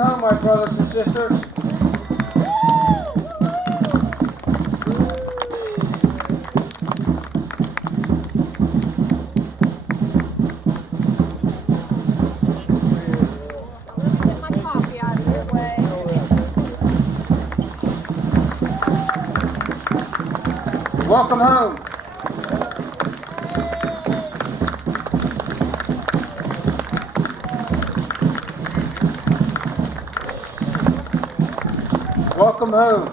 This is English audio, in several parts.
home, my brothers and sisters. Welcome home. Welcome home.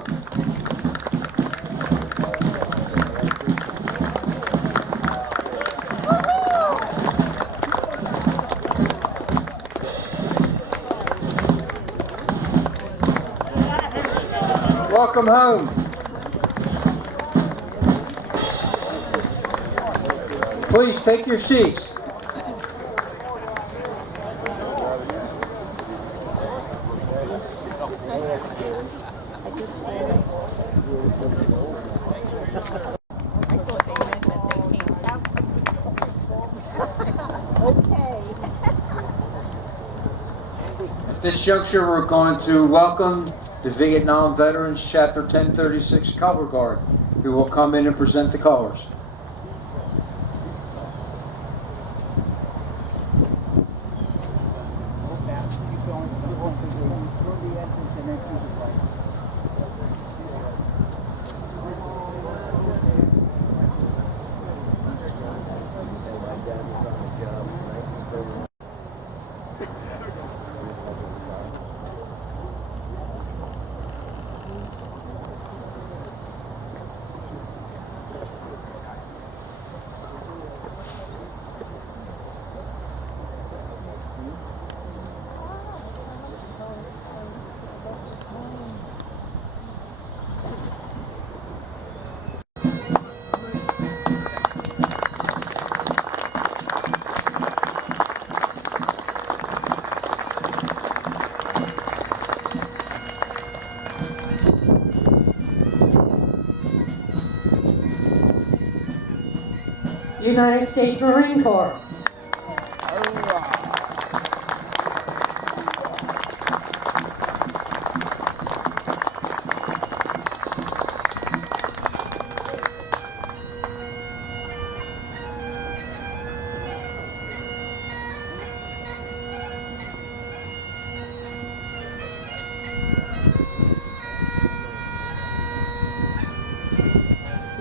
Welcome home. Please take your seats. At this juncture, we're going to welcome the Vietnam Veterans Chapter 1036 Color Guard, who will come in and present the colors. United States Marine Corps.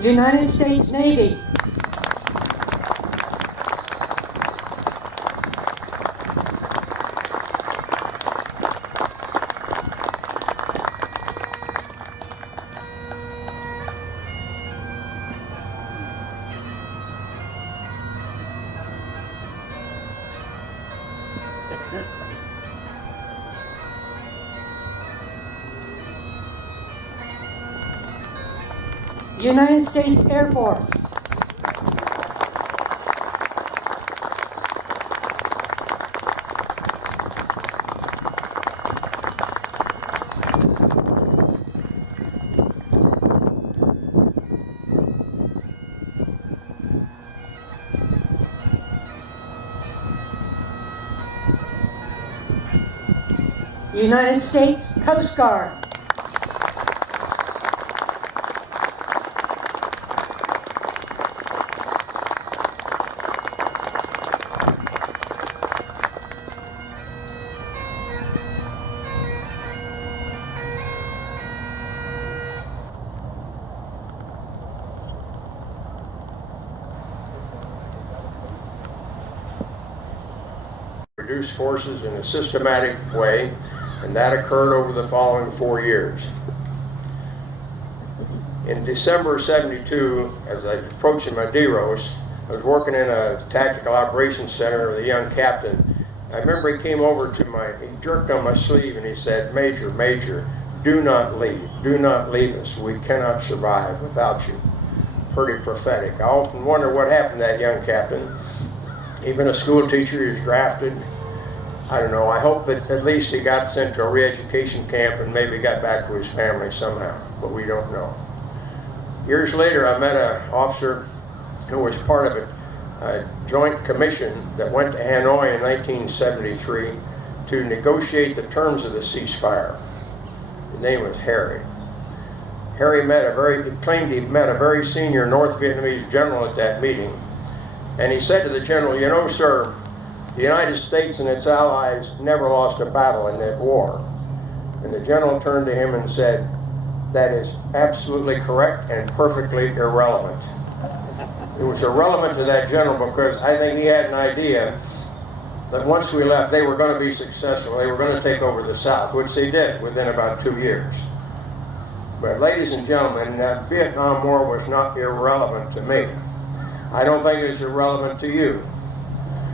United States Navy. United States Air Force. United States Coast Guard. Reduce forces in a systematic way, and that occurred over the following 4 years. In December of '72, as I was approaching Madeiros, I was working in a tactical operations center with a young captain. I remember he came over to he jerked on my sleeve and he said, Major, do not leave us. We cannot survive without you. Pretty prophetic. I often wonder what happened to that young captain. Even a school teacher, he was drafted. I don't know, I hope that at least he got sent to a re-education camp and maybe got back to his family somehow, but we don't know. Years later, I met an officer who was part of a joint commission that went to Hanoi in 1973 to negotiate the terms of the ceasefire. His name was Harry. Harry claimed he met a very senior North Vietnamese general at that meeting. And he said to the general, "You know, sir, the United States and its allies never lost a battle in that war." And the general turned to him and said, "That is absolutely correct and perfectly irrelevant." It was irrelevant to that general because I think he had an idea that once we left, they were going to be successful. They were going to take over the South, which they did within about 2 years. But ladies and gentlemen, that Vietnam War was not irrelevant to me. I don't think it's irrelevant to you.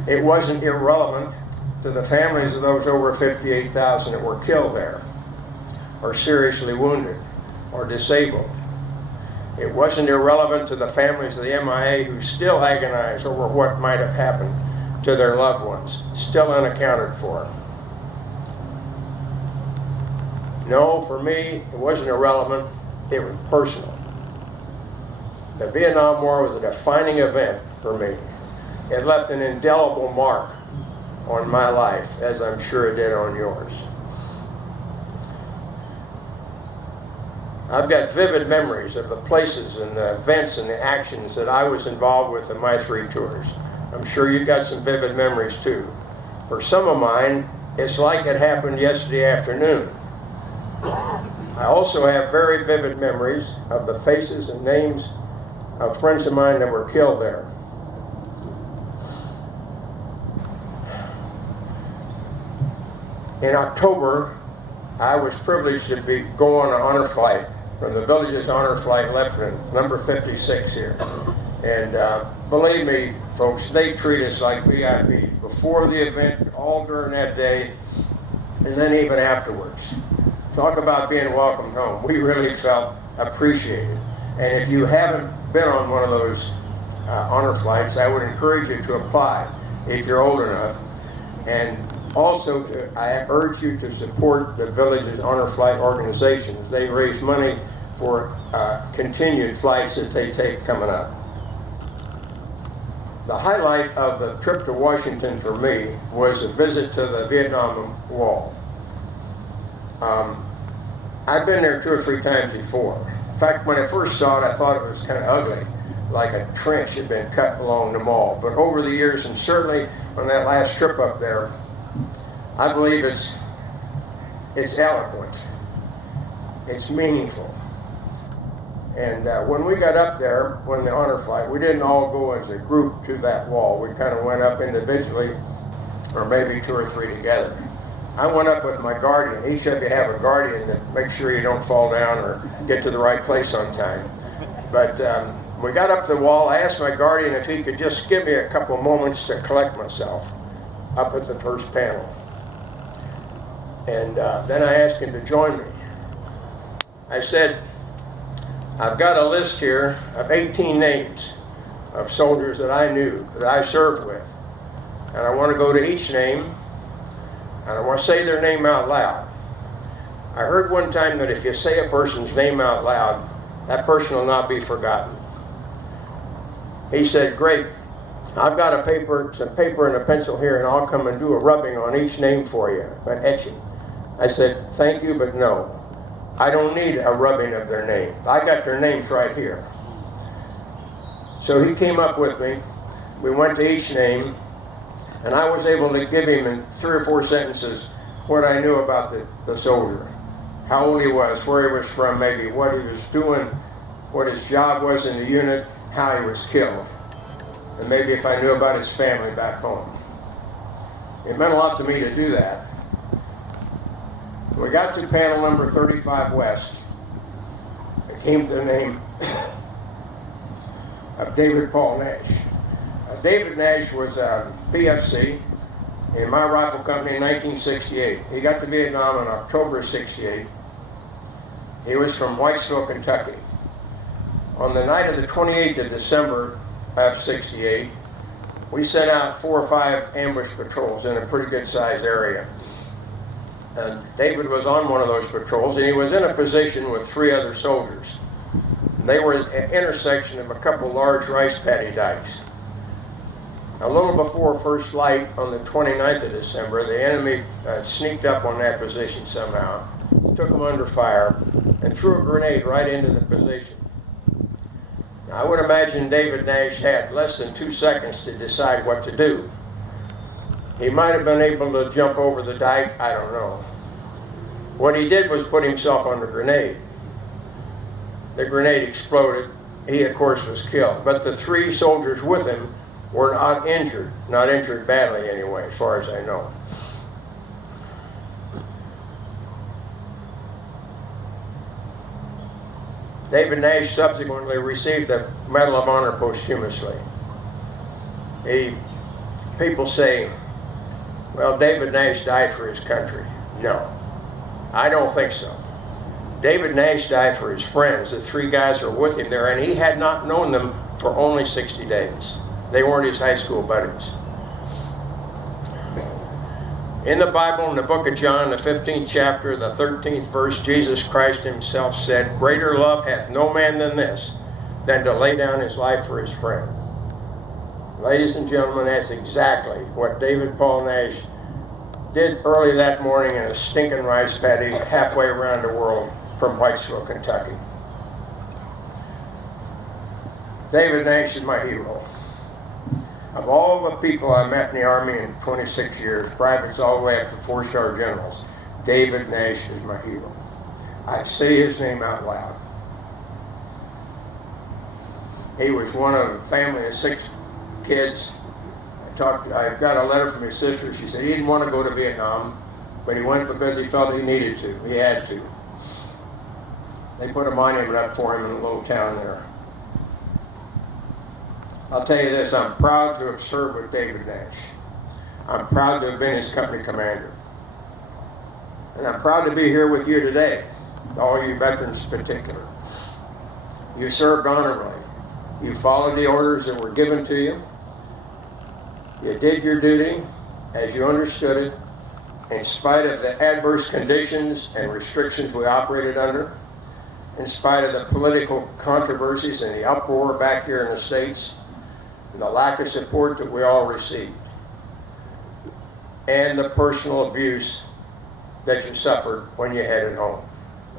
It wasn't irrelevant to the families of those over 58,000 that were killed there, or seriously wounded, or disabled. It wasn't irrelevant to the families of the MIA who still agonize over what might have happened to their loved ones, still unaccounted for. No, for me, it wasn't irrelevant, it was personal. The Vietnam War was a defining event for me. It left an indelible mark on my life, as I'm sure it did on yours. I've got vivid memories of the places and the events and the actions that I was involved with in my 3 tours. I'm sure you've got some vivid memories too. For some of mine, it's like it happened yesterday afternoon. I also have very vivid memories of the faces and names of friends of mine that were killed there. In October, I was privileged to go on an honor flight from the village's honor flight lieutenant, number 56 here. And believe me, folks, they treat us like VIPs before the event, all during that day, and then even afterwards. Talk about being welcomed home. We really felt appreciated. And if you haven't been on one of those honor flights, I would encourage you to apply if you're old enough. And also, I urge you to support the village's honor flight organization. They raise money for continued flights that they take coming up. The highlight of the trip to Washington for me was a visit to the Vietnam Wall. I've been there 2 or 3 times before. In fact, when I first saw it, I thought it was kind of ugly, like a trench had been cut along the wall. But over the years, and certainly on that last trip up there, I believe it's eloquent, it's meaningful. And when we got up there, when the honor flight, we didn't all go as a group to that wall. We kind of went up individually, or maybe 2 or 3 together. I went up with my guardian. Each of you have a guardian that makes sure you don't fall down or get to the right place on time. But we got up to the wall. I asked my guardian if he could just give me a couple moments to collect myself up at the first panel. And then I asked him to join me. I said, "I've got a list here of 18 names of soldiers that I knew, that I served with. And I want to go to each name, and I want to say their name out loud. I heard one time that if you say a person's name out loud, that person will not be forgotten." He said, "Great, I've got some paper and a pencil here, and I'll come and do a rubbing on each name for you, an etching." I said, "Thank you, but no. I don't need a rubbing of their name. I got their names right here." So he came up with me. We went to each name, and I was able to give him in 3 or 4 sentences what I knew about the soldier. How old he was, where he was from, maybe what he was doing, what his job was in the unit, how he was killed, and maybe if I knew about his family back home. It meant a lot to me to do that. We got to panel number 35 West. It came to the name of David Paul Nash. David Nash was a PFC in my rifle company in 1968. He got to Vietnam in October of '68. He was from Whitesville, Kentucky. On the night of the 28th of December of '68, we sent out 4 or 5 ambush patrols in a pretty good sized area. And David was on one of those patrols, and he was in a position with 3 other soldiers. They were at an intersection of a couple large rice paddy dikes. A little before first light on the 29th of December, the enemy sneaked up on that position somehow, took them under fire, and threw a grenade right into the position. Now, I would imagine David Nash had less than 2 seconds to decide what to do. He might have been able to jump over the dike, I don't know. What he did was put himself on the grenade. The grenade exploded. He, of course, was killed. But the 3 soldiers with him were not injured badly anyway, as far as I know. David Nash subsequently received the Medal of Honor posthumously. People say, well, David Nash died for his country. No, I don't think so. David Nash died for his friends, the 3 guys who were with him there, and he had not known them for only 60 days. They weren't his high school buddies. In the Bible, in the book of John, the 15th chapter, the 13th verse, Jesus Christ himself said, "Greater love hath no man than this, than to lay down his life for his friend." Ladies and gentlemen, that's exactly what David Paul Nash did early that morning in a stinking rice paddy halfway around the world from Whitesville, Kentucky. David Nash is my hero. Of all the people I met in the Army in 26 years, privates all the way up to 4-star generals, David Nash is my hero. I say his name out loud. He was one of a family of 6 kids. I got a letter from his sister. She said he didn't want to go to Vietnam, but he went because he felt he needed to. He had to. They put a monument up for him in a little town there. I'll tell you this, I'm proud to have served with David Nash. I'm proud to have been his company commander. And I'm proud to be here with you today, all you veterans in particular. You served honorably. You followed the orders that were given to you. You did your duty as you understood it, in spite of the adverse conditions and restrictions we operated under, in spite of the political controversies and the uproar back here in the States, and the lack of support that we all received, and the personal abuse that you suffered when you headed home.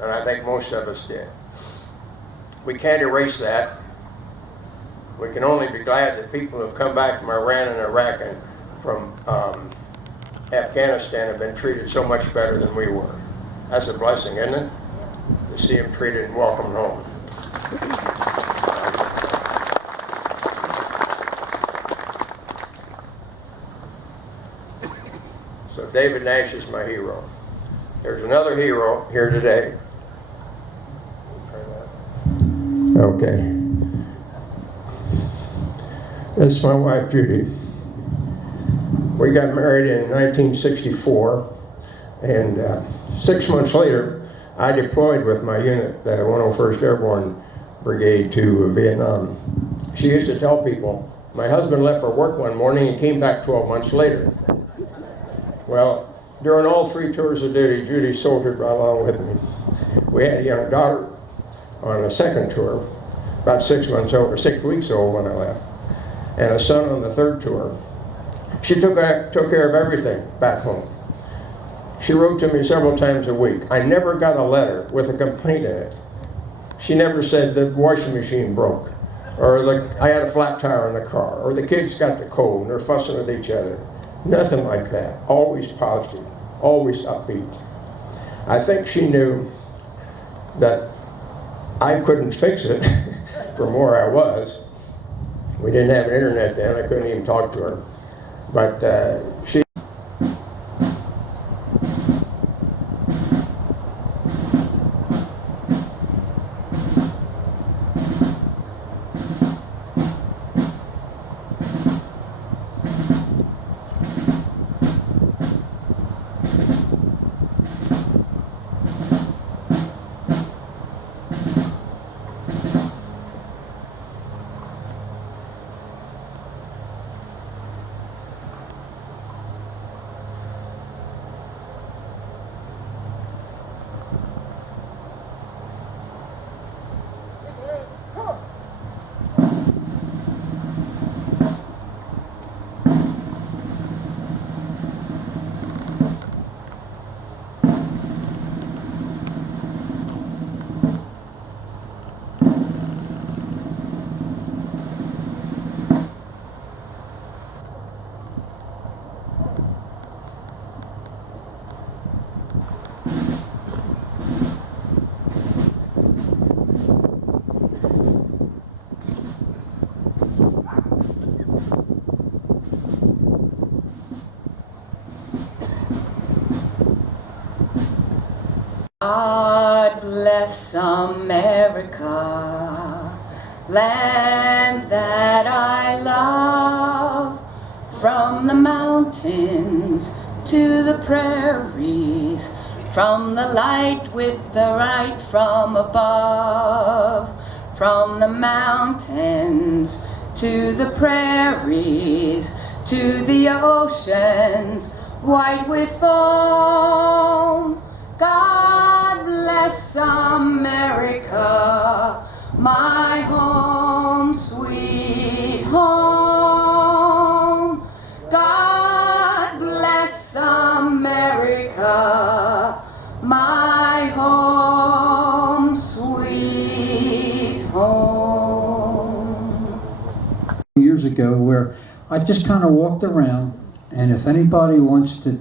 And I think most of us did. We can't erase that. We can only be glad that people who have come back from Iran and Iraq and from Afghanistan have been treated so much better than we were. That's a blessing, isn't it? To see them treated and welcomed home. So David Nash is my hero. There's another hero here today. Okay. This is my wife, Judy. We got married in 1964, and 6 months later, I deployed with my unit, the 101st Airborne Brigade, to Vietnam. She used to tell people, my husband left for work one morning and came back 12 months later. Well, during all 3 tours of duty, Judy soldiered right along with me. We had a young daughter on the second tour, about 6 weeks old when I left, and a son on the 3rd tour. She took care of everything back home. She wrote to me several times a week. I never got a letter with a complaint in it. She never said the washing machine broke, or I had a flat tire in the car, or the kids got the cold and they're fussing with each other. Nothing like that. Always positive, always upbeat. I think she knew that I couldn't fix it from where I was. We didn't have an internet then. I couldn't even talk to her. But she God bless America, land that I love. From the mountains to the prairies, from the light with the right from above. From the mountains to the prairies, to the oceans white with foam. God bless America, my home, sweet home. God bless America, my home, sweet home. Years ago where I just kind of walked around, and if anybody wants to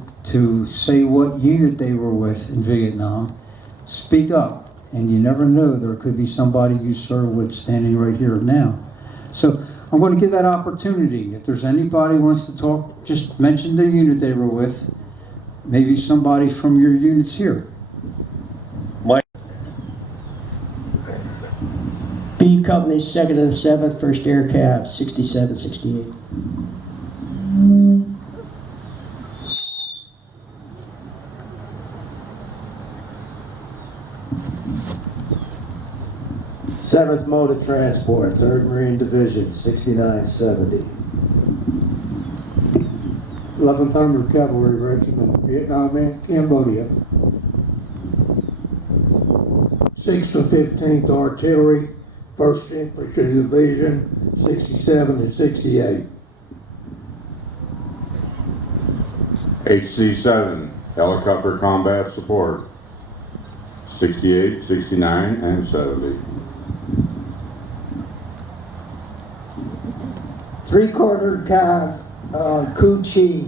say what unit they were with in Vietnam, speak up. And you never know, there could be somebody you served with standing right here now. So I'm going to give that opportunity. If there's anybody who wants to talk, just mention the unit they were with. Maybe somebody from your units here. B Company, 2nd and 7th, 1st Air Cav, 67, 68. Seventh Motor Transport, 3rd Marine Division, 6970. 11th Armored Cavalry Regiment, Vietnam and Cambodia. 6th to 15th Artillery, 1st Infantry Division, 67 and 68. HC-7, Helicopter Combat Support, 68, 69, and 70. 3/4 Cav, Cu Chi.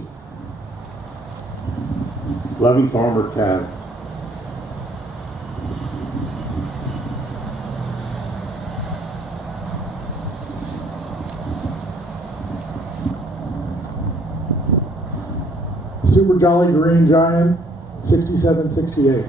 11th Armored Cav. Super Jolly Green Giant, 6768.